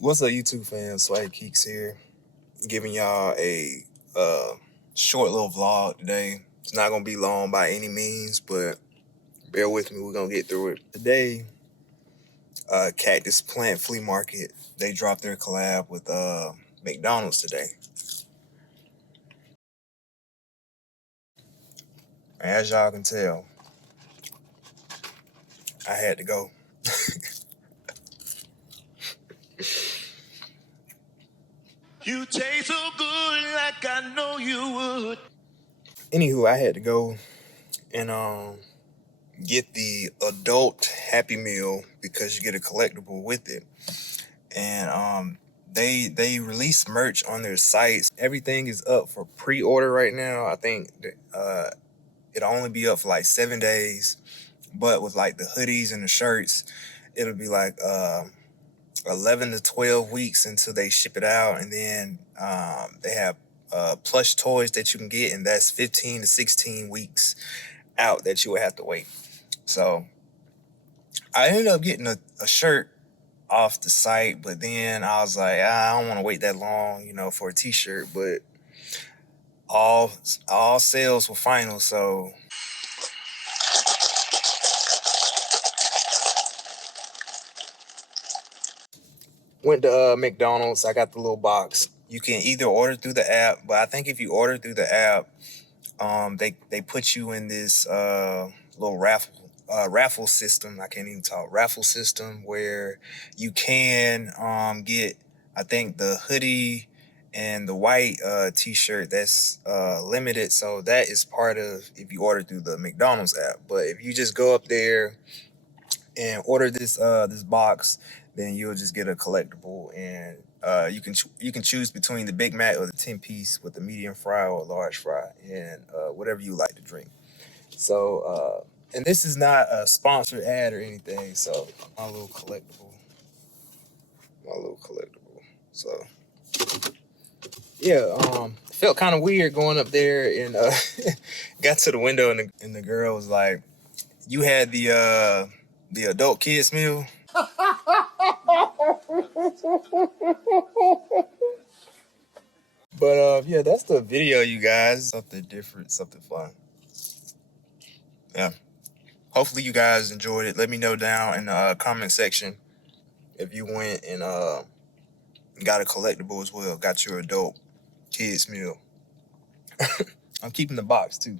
What's up, YouTube fans? Swag Keeks here, giving y'all a short little vlog today. It's not gonna be long by any means, but bear with me. We're gonna get through it today. Cactus Plant Flea Market. They dropped their collab with McDonald's today. As y'all can tell, I had to go. You taste so good like I know you would. Anywho, I had to go and get the adult Happy Meal because you get a collectible with it. And they release merch on their sites. Everything is up for pre-order right now. I think it'll only be up for like 7 days, but with like the hoodies and the shirts, it'll be like 11 to 12 weeks until they ship it out. And then they have plush toys that you can get, and that's 15 to 16 weeks out that you would have to wait. So I ended up getting a shirt off the site, but then I was like, I don't want to wait that long, for a t-shirt. But all sales were final, so went to McDonald's. I got the little box. You can either order through the app, but I think if you order through the app, they put you in this little raffle system. I can't even talk. Raffle system where you can get, I think, the hoodie and the white t-shirt that's limited. So that is part of if you order through the McDonald's app. But if you just go up there and order this box, then you'll just get a collectible, and you can choose between the Big Mac or the 10-piece with the medium fry or large fry, and whatever you like to drink. So and this is not a sponsored ad or anything. So my little collectible. So yeah, felt kind of weird going up there, and got to the window, and the girl was like, "You had the adult kids meal?" But yeah, that's the video, you guys. Something different, something fun. Yeah. Hopefully you guys enjoyed it. Let me know down in the comment section if you went and got a collectible as well. Got your adult kids meal. I'm keeping the box too.